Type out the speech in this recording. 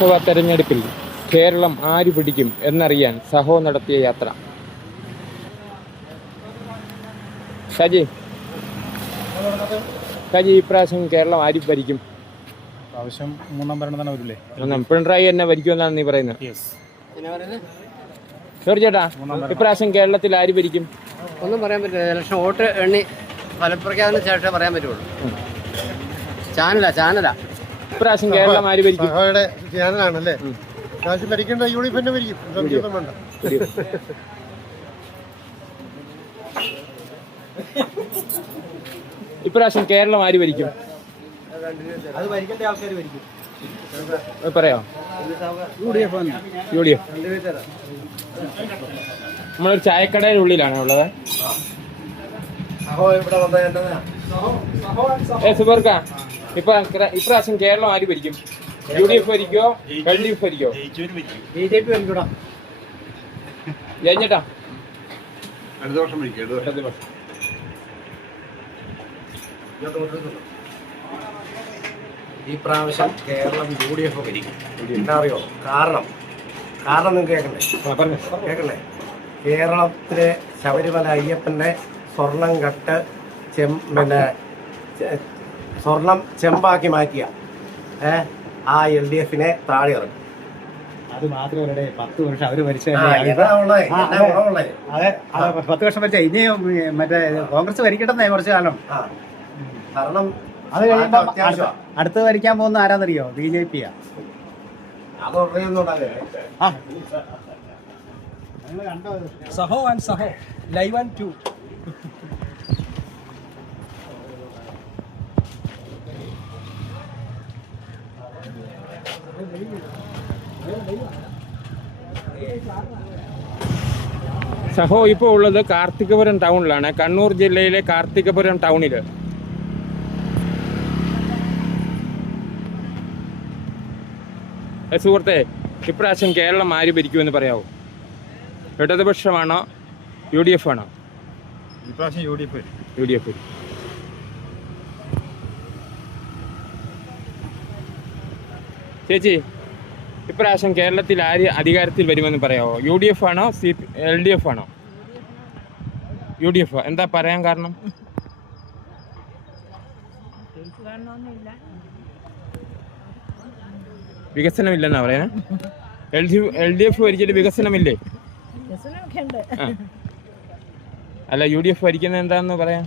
നിയമസഭാ തെരഞ്ഞെടുപ്പിൽ കേരളം ആര് പിടിക്കും എന്നറിയാൻ സഹോ നടത്തിയ യാത്ര. ഷാജി, ഇപ്രാവശ്യം കേരളം ആര് ഭരിക്കും? പ്രാവശ്യം മൂന്നാം ഭരണം തന്നെ വരില്ലേ? പിണറായി തന്നെ ഭരിക്കുമെന്നാണ് നീ പറയുന്നത്? ജോർജ് ചേട്ടാ, ഇപ്രാവശ്യം കേരളത്തിൽ ആര് ഭരിക്കും? ഒന്നും പറയാൻ പറ്റില്ല. ഇലക്ഷൻ വോട്ട് എണ്ണി ഫലപ്രഖ്യാപനം ശേഷം പറയാൻ പറ്റുള്ളൂ. ചാനലാ ഇപ്രാവശ്യം കേരളം ആര് ഭരിക്കും? ചാനലാണല്ലേ? പ്രാവശ്യം ഭരിക്കേണ്ട യൂണിഫ് തന്നെ ഭരിക്കും. വേണ്ട. ഇപ്രാവശ്യം കേരളം ആര് ഭരിക്കും? അത് ഭരിക്കേണ്ട ആൾക്കാർ ഭരിക്കും. പറയാം. UDF. നമ്മളൊരു ചായക്കടയുടെ ഉള്ളിലാണ് ഉള്ളത്. സുബർക്ക, ഇപ്രാവശ്യം കേരളം ആര് ഭരിക്കും? UDF ഭരിക്കോ LDF ഭരിക്കോ? BJP ഭരിക്കൂടാ. ജയിഞ്ഞേട്ടാ, ഈ പ്രാവശ്യം കേരളം UDF ഭരിക്കും. എന്താ അറിയോ? കാരണം നിങ്ങൾക്ക് കേൾക്കണ്ടേ? കേരളത്തിലെ ശബരിമല അയ്യപ്പൻ്റെ സ്വർണം കട്ട് സ്വർണം ചെമ്പാക്കി മാറ്റിയ ആ LDFനെ താഴെ ഇറങ്ങും. അത് മാത്രമല്ലേ 10 വർഷം അവര് ഭരിച്ച. അതെ, 10 വർഷം ഭരിച്ച. ഇനിയും മറ്റേ കോൺഗ്രസ് ഭരിക്കട്ടെ കുറച്ചു കാലം. കാരണം അത് കഴിയുമ്പോ അടുത്ത് ഭരിക്കാൻ പോകുന്ന ആരാന്നറിയോ? BJP യാ. സഹോ ആൻഡ് സഹോ ലൈവ് ആൻഡ് 2. സഹോ ഇപ്പോൾ ഉള്ളത് കാർത്തികപുരം ടൗണിലാണ്, കണ്ണൂർ ജില്ലയിലെ കാർത്തികപുരം ടൗണിൽ. സുഹൃത്തെ, ഇപ്രാവശ്യം കേരളം ആര് ഭരിക്കുമെന്ന് പറയാമോ? ഇടതുപക്ഷമാണോ UDF ആണോ? ഇപ്രാവശ്യം UDF. ചേച്ചി, ഇപ്രാവശ്യം കേരളത്തിൽ ആര് അധികാരത്തിൽ വരുമെന്ന് പറയാമോ? UDF ആണോ LDF ആണോ? UDF. എന്താ പറയാൻ കാരണം? വികസനമില്ലെന്നാ പറയാ. LDF ഭരിച്ചിട്ട് വികസനമില്ലേ? അല്ല, UDF ഭരിക്കുന്നത് എന്താന്ന് പറയാം.